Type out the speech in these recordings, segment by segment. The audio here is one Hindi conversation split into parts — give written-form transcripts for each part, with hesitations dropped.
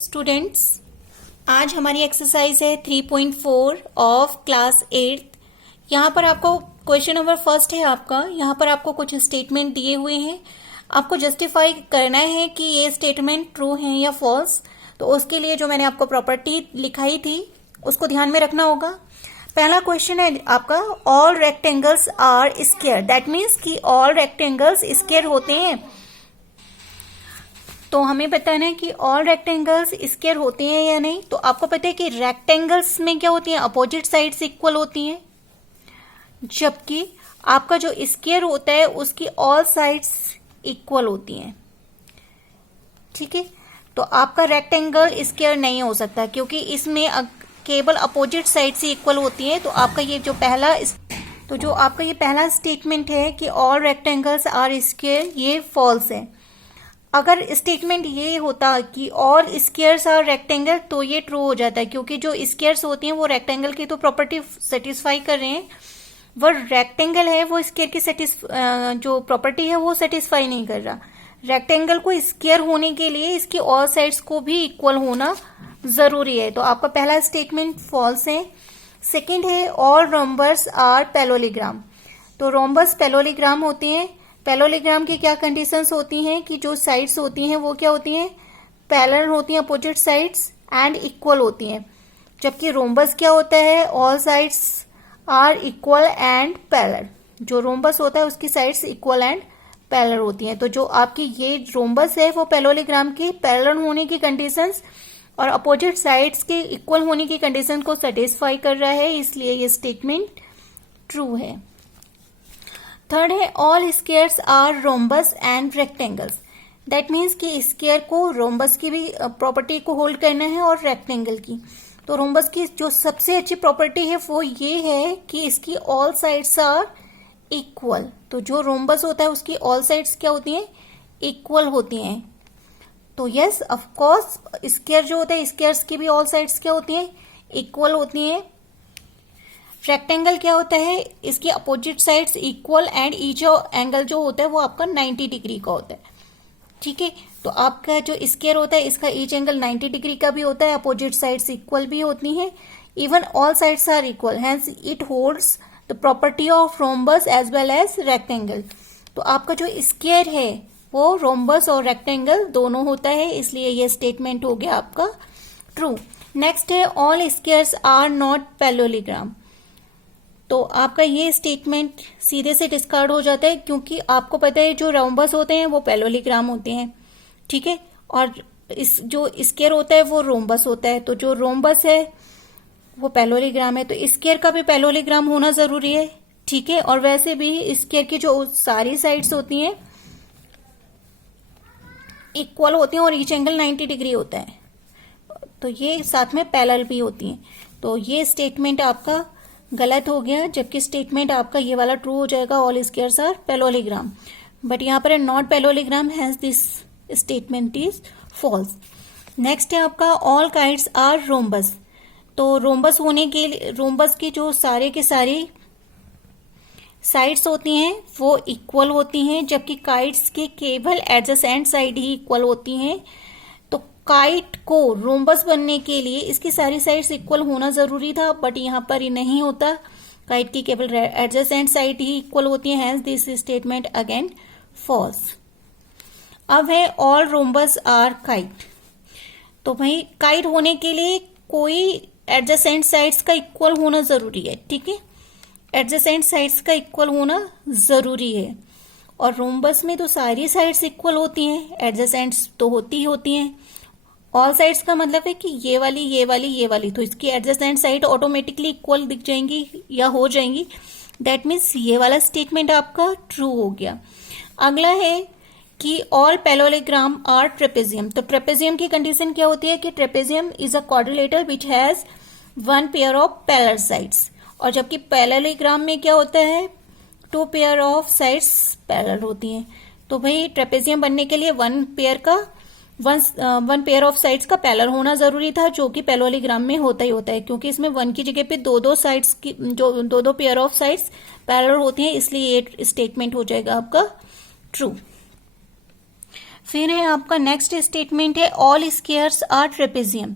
स्टूडेंट्स, आज हमारी एक्सरसाइज है 3.4 ऑफ क्लास 8। यहाँ पर आपको क्वेश्चन नंबर फर्स्ट है आपका। यहाँ पर आपको कुछ स्टेटमेंट दिए हुए हैं, आपको जस्टिफाई करना है कि ये स्टेटमेंट ट्रू है या फॉल्स। तो उसके लिए जो मैंने आपको प्रॉपर्टी लिखाई थी उसको ध्यान में रखना होगा। पहला क्वेश्चन है आपका, all rectangles are square. That means कि ऑल रेक्टेंगल्स स्क्वायर होते हैं। तो हमें बताना है कि ऑल रेक्टेंगल्स स्क्वायर होते हैं या नहीं। तो आपको पता है कि रेक्टेंगल्स में क्या होती है, अपोजिट साइड्स इक्वल होती हैं, जबकि आपका जो स्क्वायर होता है उसकी ऑल साइड्स इक्वल होती हैं। ठीक है, तो आपका रेक्टेंगल स्क्वायर नहीं हो सकता क्योंकि इसमें केवल अपोजिट साइड्स ही इक्वल होती हैं। तो आपका ये जो पहला स्टेटमेंट है कि ऑल रेक्टेंगल्स आर स्क्वायर, ये फॉल्स है। अगर स्टेटमेंट ये होता कि ऑल स्क्वायर्स आर रेक्टेंगल, तो ये ट्रू हो जाता है, क्योंकि जो स्क्वायर्स होती हैं वो रेक्टेंगल की तो प्रॉपर्टी सेटिस्फाई कर रहे हैं, वो रेक्टेंगल है वो स्क्वायर की जो प्रॉपर्टी है वो सेटिस्फाई नहीं कर रहा। रेक्टेंगल को स्क्वायर होने के लिए इसकी ऑल साइड्स को भी इक्वल होना जरूरी है। तो आपका पहला स्टेटमेंट फॉल्स है। सेकेंड है, ऑल रोम्बस आर पैरेललोग्राम। तो रोम्बस पैरेललोग्राम होते हैं। पैरेललोग्राम की क्या कंडीशंस होती हैं कि जो साइड्स होती हैं वो क्या होती हैं, पैरेलल होती हैं, अपोजिट साइड्स एंड इक्वल होती हैं। जबकि रोम्बस क्या होता है, all sides are equal and parallel. जो रोम्बस होता है उसकी साइड्स इक्वल एंड पैरेलल होती हैं। तो जो आपकी ये रोम्बस है वो पैरेललोग्राम की पैरेलल होने की कंडीशंस और अपोजिट साइड्स के इक्वल होने की कंडीशन को सेटिस्फाई कर रहा है, इसलिए ये स्टेटमेंट ट्रू है। थर्ड है, all squares are rhombus and rectangles. That means कि स्क्वायर को रोम्बस की भी प्रॉपर्टी को होल्ड करना है और रेक्टेंगल की। तो रोम्बस की जो सबसे अच्छी प्रॉपर्टी है वो ये है कि इसकी ऑल साइड्स आर इक्वल। तो जो रोम्बस होता है उसकी ऑल साइड्स क्या होती हैं, इक्वल होती हैं। तो यस, ऑफ कोर्स स्क्वायर जो होता है स्क्वायर्स की भी ऑल साइड्स क्या होती हैं, इक्वल होती हैं। रेक्टेंगल क्या होता है, इसकी opposite sides equal and each angle जो होता है वो आपका 90 डिग्री का होता है। ठीक है, तो आपका जो स्क्वायर होता है इसका ईच एंगल 90 डिग्री का भी होता है, अपोजिट साइड्स इक्वल भी होती हैं, even all sides are equal, hence it holds the property of rhombus as well as rectangle. तो आपका जो स्क्वायर है वो रोम्बस और रेक्टेंगल दोनों होता है, इसलिए ये स्टेटमेंट हो गया आपका ट्रू। नेक्स्ट है, all squares are not parallelogram. तो आपका ये स्टेटमेंट सीधे से डिस्कार्ड हो जाता है, क्योंकि आपको पता है जो रोम्बस होते हैं वो पैरेललोग्राम होते हैं। ठीक है, और इस जो स्क्वायर होता है वो रोम्बस होता है। तो जो रोम्बस है वो पैरेललोग्राम है, तो स्क्वायर का भी पैरेललोग्राम होना जरूरी है। ठीक है, और वैसे भी स्क्वायर की जो सारी साइड्स होती हैं इक्वल होती हैं और ईच एंगल 90 डिग्री होता है, तो ये साथ में पैरेलल भी होती हैं। तो ये स्टेटमेंट आपका गलत हो गया, जबकि स्टेटमेंट आपका ये वाला ट्रू हो जाएगा, all squares are parallelogram. But यहाँ पर not parallelogram, hence this statement is false. Next है आपका, ऑल काइट्स आर रोम्बस। तो रोम्बस होने के लिए रोम्बस की जो सारे के सारी साइड्स होती हैं वो इक्वल होती हैं, जबकि काइट्स के केवल एडजेसेंट साइड ही इक्वल होती हैं। तो काइट को रोम्बस बनने के लिए इसकी सारी साइड्स इक्वल होना जरूरी था, बट यहाँ पर ये नहीं होता, काइट की केवल एडजेसेंट साइड ही इक्वल होती है, hence this statement again false. अब है, ऑल रोम्बस आर काइट। तो भाई काइट होने के लिए कोई एडजेसेंट साइड्स का इक्वल होना जरूरी है। ठीक है, एडजेसेंट साइड्स का इक्वल होना जरूरी है, और रोम्बस में तो सारी साइड्स इक्वल होती हैं, एडजेसेंट्स तो होती हैं। ऑल साइड्स का मतलब है कि ये वाली ये वाली ये वाली, तो इसकी एडजेसेंट साइड ऑटोमेटिकली इक्वल दिख जाएंगी या हो जाएंगी। दैट मीन्स ये वाला स्टेटमेंट आपका ट्रू हो गया। अगला है कि ऑल पैरेललोग्राम आर ट्रेपेजियम। तो ट्रेपेजियम की कंडीशन क्या होती है कि trapezium is a quadrilateral which has one pair of parallel sides, और जबकि पैरेललोग्राम में क्या होता है, two pair of sides parallel होती हैं। तो भाई ट्रेपेजियम बनने के लिए वन पेयर ऑफ साइड्स का पैरेलल होना जरूरी था, जो कि पैरेललोग्राम में होता ही होता है, क्योंकि इसमें वन की जगह पे दो साइड्स की जो दो पेयर ऑफ साइड्स पैरेलल होती हैं, इसलिए ये स्टेटमेंट हो जाएगा आपका ट्रू। फिर है आपका नेक्स्ट स्टेटमेंट है all squares are trapezium.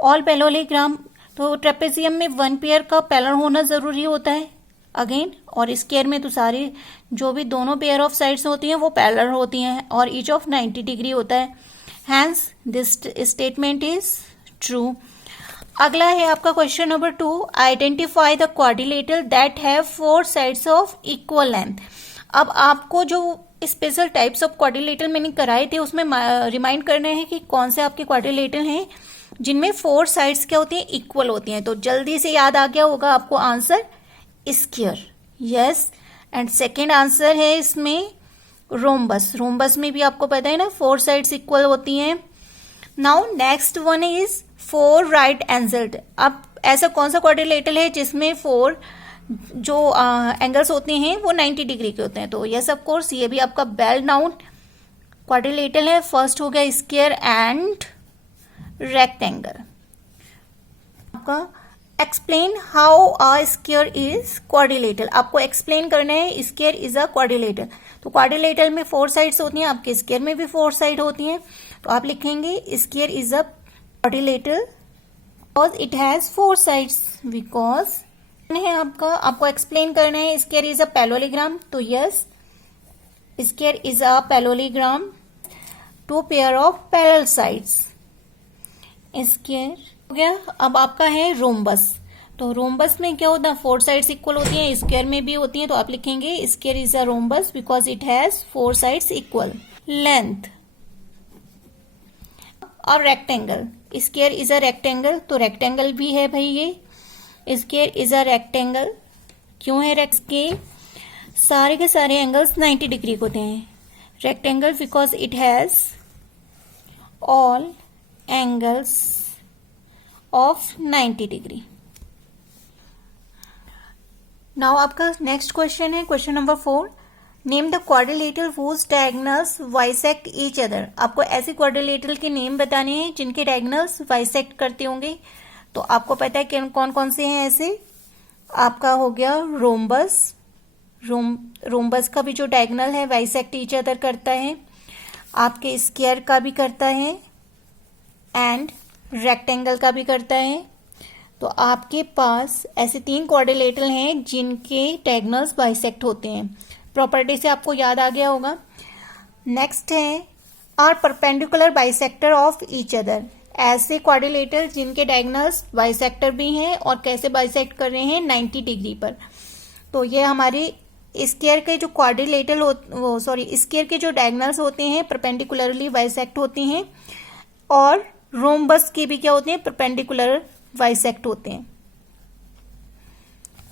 All parallelogram, तो ट्रेपेजियम में 1 पेयर का पैरेलल होना जरूरी होता है अगेन, और स्क्वायर में तो सारी जो भी दोनों पेयर ऑफ साइड्स होती हैं वो पैरेलल होती हैं और ईच ऑफ 90 डिग्री होता है। Hence this statement is true. अगला है आपका question number 2, identify the quadrilateral that have 4 sides of equal length. अब आपको जो स्पेशल टाइप्स ऑफ क्वाड्रिलेटरल मैंने कराए थे उसमें रिमाइंड करना है कि कौन से आपके क्वाड्रिलेटरल हैं जिनमें 4 साइड्स क्या होती हैं, इक्वल होती हैं। तो जल्दी से याद आ गया होगा आपको answer, square, yes. And second answer है इसमें रोम्बस। रोम्बस में भी आपको पता है ना 4 साइड्स इक्वल होती हैं। Now next one is 4 right angled. अब ऐसा कौन सा क्वाड्रिलेटरल है जिसमें 4 जो एंगल्स होते हैं वो 90 डिग्री के होते हैं? तो यस ऑफ कोर्स ये भी आपका वेल नाउन क्वाड्रिलेटरल है। फर्स्ट हो गया स्क्वायर एंड रेक्टेंगल। आपका explain how a square is quadrilateral. आपको एक्सप्लेन करना है स्क्वायर इज अ क्वाड्रिलेटरल। तो क्वाड्रिलेटरल में 4 साइड्स होती हैं, आपके स्क्वायर में भी 4 साइड होती हैं। तो आप लिखेंगे square is a quadrilateral because it has 4 sides. Because है आपको एक्सप्लेन करना है स्क्वायर इज अ पैरेललोग्राम। तो yes, square is a parallelogram, 2 pair of parallel sides. Square हो गया। अब आपका है रोम्बस। तो रोम्बस में क्या होता है, 4 साइड्स इक्वल होती हैं, स्क्वायर में भी होती हैं। तो आप लिखेंगे square is a rhombus because it has 4 sides equal length. और rectangle, square is a rectangle. तो रेक्टेंगल भी है भाई, ये स्क्वायर इज अ रेक्टेंगल। क्यों है के सारे के सारे एंगल्स 90 डिग्री होते हैं। Rectangle because it has all angles of 90 degree. Now आपका नेक्स्ट क्वेश्चन है question number 4, name the quadrilateral whose diagonals bisect each other. आपको ऐसे क्वाड्रिलेटरल के नेम बताने हैं जिनके डायगोनल्स बाइसेक्ट करते होंगे। तो आपको पता है कि कौन कौन से हैं ऐसे। आपका हो गया रोम्बस। रोम्बस का भी जो डायगोनल है बाइसेक्ट ईच अदर करता है। आपके स्क्वायर का भी करता है एंड रेक्टेंगल का भी करता है। तो आपके पास ऐसे 3 क्वाड्रिलेटरल हैं जिनके डायगोनल्स बाइसेक्ट होते हैं। प्रॉपर्टी से आपको याद आ गया होगा। नेक्स्ट है are perpendicular bisector of each other. ऐसे क्वाड्रिलेटरल जिनके डायगोनल्स बाइसेक्टर भी हैं और कैसे बाइसेक्ट कर रहे हैं, 90 डिग्री पर। तो ये हमारे स्क्वायर के जो क्वाड्रिलेटरल स्क्वायर के जो डायगोनल्स होते हैं परपेंडिकुलरली बाइसेक्ट होते हैं, और रोम्बस के भी क्या होते हैं, परपेंडिकुलर बाइसेक्ट होते हैं।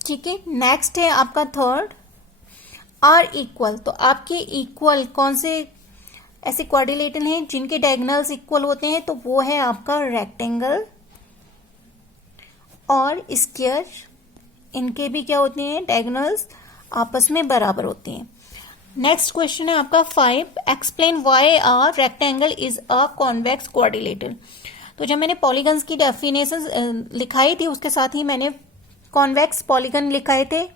ठीक है। नेक्स्ट है आपका थर्ड, आर इक्वल। तो आपके इक्वल कौन से ऐसे क्वाड्रिलेटरल हैं जिनके डायगोनल्स इक्वल होते हैं? तो वो है आपका रेक्टेंगल और स्क्वायर। इनके भी क्या होते हैं, डायगोनल्स आपस में बराबर होते हैं। नेक्स्ट क्वेश्चन है आपका 5, explain why a rectangle is a convex quadrilateral. तो जब मैंने पॉलीगन्स की डेफिनेशन लिखाई थी उसके साथ ही मैंने कॉन्वेक्स पॉलीगन लिखाए थे।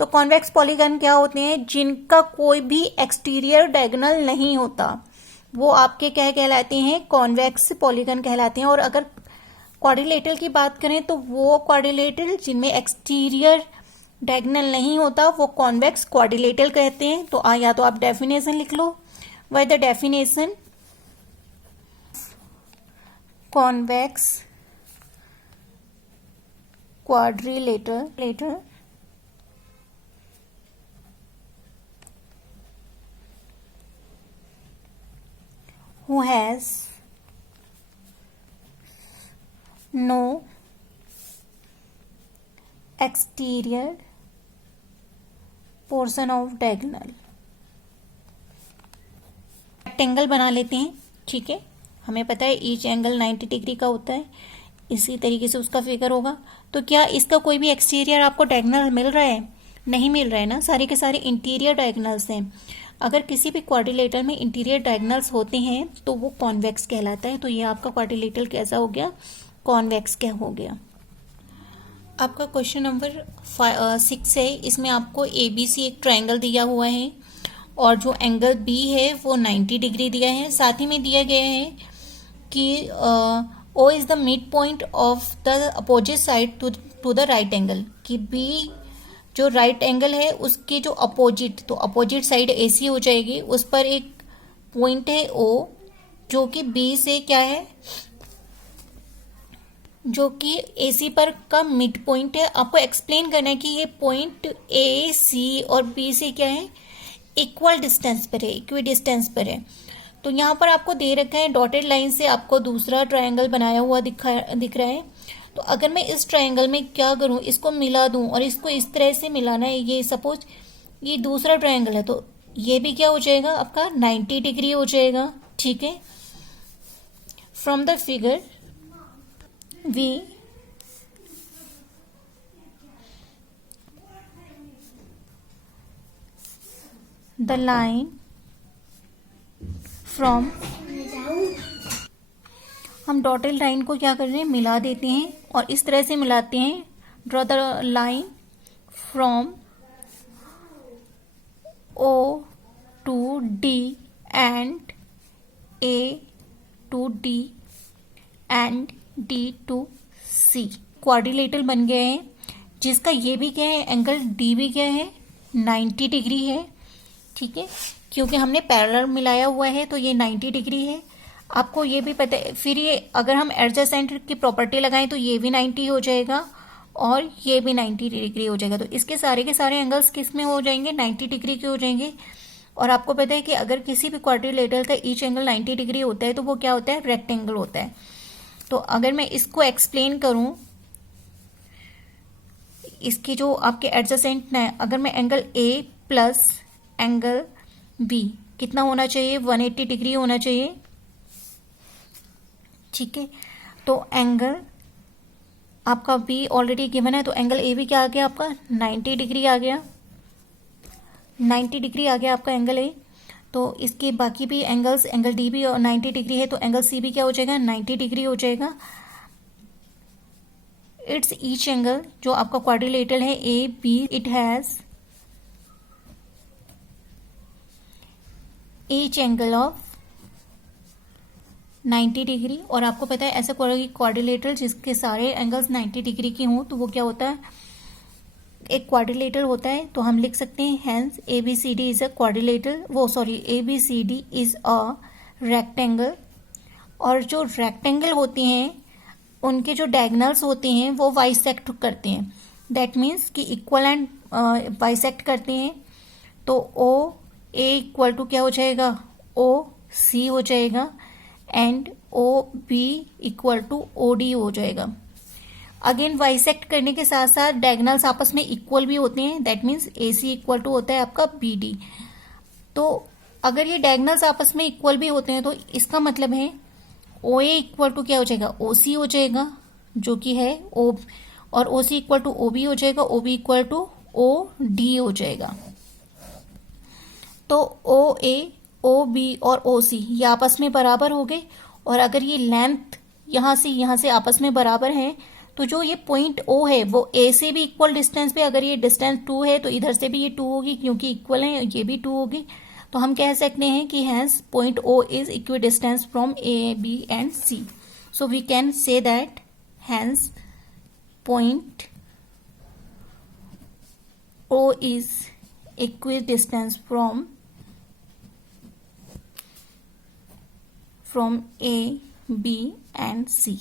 तो कॉन्वेक्स पॉलीगन क्या होते हैं, जिनका कोई भी एक्सटीरियर डायगोनल नहीं होता, वो आपके क्या कहलाते हैं, कॉन्वेक्स पॉलीगन कहलाते हैं। और अगर क्वाड्रिलेटरल की बात करें तो वो क्वाड्रिलेटरल जिनमें एक्सटीरियर डायगोनल नहीं होता वो कॉन्वेक्स क्वाड्रिलेटरल कहते हैं। तो या तो आप डेफिनेशन लिख लो, why the definition convex quadrilateral who has no exterior portion of diagonal। Rectangle बना लेते हैं। ठीक है, हमें पता है ईच एंगल 90 डिग्री का होता है, इसी तरीके से उसका फिगर होगा। तो क्या इसका कोई भी एक्सटीरियर आपको डायगोनल मिल रहा है? नहीं मिल रहा है ना, सारे के सारे इंटीरियर डायगोनल्स हैं। अगर किसी भी क्वाड्रिलेटरल में इंटीरियर डायगोनल्स होते हैं तो वो कॉन्वेक्स कहलाता है। तो ये आपका क्वाड्रिलेटरल कैसा हो गया, कॉन्वेक्स क्या हो गया। आपका क्वेश्चन नंबर 6 है, इसमें आपको ABC एक ट्रायंगल दिया हुआ है और जो एंगल बी है वो 90 डिग्री दिया है। साथ ही में दिया गया है कि O is the mid point of the opposite side to the right angle, कि बी जो राइट एंगल है उसके जो अपोजिट, तो अपोजिट साइड एसी हो जाएगी, उस पर एक पॉइंट है ओ जो कि बी से क्या है, जो कि एसी पर का मिड पॉइंट है। आपको एक्सप्लेन करना है कि ये पॉइंट ए सी और बी से क्या है, इक्वल डिस्टेंस पर है, इक्वी डिस्टेंस पर है। तो यहाँ पर आपको दे रखा है डॉटेड लाइन से आपको दूसरा ट्रायंगल बनाया हुआ दिख रहा है। तो अगर मैं इस ट्रायंगल में क्या करूँ, इसको मिला दूं और इसको इस तरह से मिलाना है, ये सपोज ये दूसरा ट्रायंगल है, तो ये भी क्या हो जाएगा आपका 90 डिग्री हो जाएगा। ठीक है, from the figure we the line from, हम डॉटेड लाइन को क्या कर रहे हैं, मिला देते हैं और इस तरह से मिलाते हैं। Draw the line from O to D and A to D and D to C. Quadrilateral बन गए हैं, जिसका ये भी क्या है, एंगल डी भी क्या है, 90 डिग्री है। ठीक है, क्योंकि हमने पैरेलल मिलाया हुआ है तो ये 90 डिग्री है। आपको ये भी पता है, फिर ये अगर हम एडजेसेंट की प्रॉपर्टी लगाएं तो ये भी 90 हो जाएगा और ये भी 90 डिग्री हो जाएगा। तो इसके सारे के सारे एंगल्स किस में हो जाएंगे, 90 डिग्री के हो जाएंगे। और आपको पता है कि अगर किसी भी क्वाड्रिलेटरल का ईच एंगल 90 डिग्री होता है तो वो क्या होता है, रेक्टेंगल होता है। तो अगर मैं इसको एक्सप्लेन करूं, इसके जो आपके एडजेसेंट है, अगर मैं angle A plus angle B कितना होना चाहिए, 180 डिग्री होना चाहिए। ठीक है, तो एंगल आपका बी ऑलरेडी गिवन है, तो एंगल ए भी क्या आ गया आपका 90 डिग्री आ गया, 90 डिग्री आ गया आपका एंगल ए। तो इसके बाकी भी एंगल्स, एंगल डी भी 90 डिग्री है, तो एंगल सी भी क्या हो जाएगा, 90 डिग्री हो जाएगा। इट्स ईच एंगल जो आपका क्वाड्रिलेटरल है A B, it has each angle of 90 degree. और आपको पता है ऐसा क्वाड्रिलेटरल जिसके सारे एंगल्स 90 डिग्री के हों तो वो क्या होता है, एक क्वाड्रिलेटरल होता है। तो हम लिख सकते हैं hence ABCD is a quadrilateral, ABCD is a rectangle. और जो रेक्टेंगल होते हैं उनके जो डायगोनल्स होते हैं वो बाइसेक्ट करते हैं, दैट मीन्स कि इक्वल एंड बाइसेक्ट करते हैं। तो OA इक्वल टू क्या हो जाएगा, OC हो जाएगा and OB equal to OD हो जाएगा। अगेन बाइसेक्ट करने के साथ साथ डायगोनल्स आपस में इक्वल भी होते हैं, that means AC equal to होता है आपका BD। तो अगर ये डायगोनल्स आपस में इक्वल भी होते हैं तो इसका मतलब है OA इक्वल टू क्या हो जाएगा, OC हो जाएगा, जो कि है O, और OC इक्वल टू OB हो जाएगा, OB इक्वल टू OD हो जाएगा। तो OA, OB और OC ये आपस में बराबर हो गए। और अगर ये लेंथ यहां से आपस में बराबर है तो जो ये पॉइंट O है वो A से भी इक्वल डिस्टेंस पे, अगर ये डिस्टेंस 2 है तो इधर से भी ये 2 होगी, क्योंकि इक्वल है, ये भी 2 होगी। तो हम कह सकते हैं कि hence point O is equidistant from A, B and C। So we can say that hence point O is equidistant from A, B and C.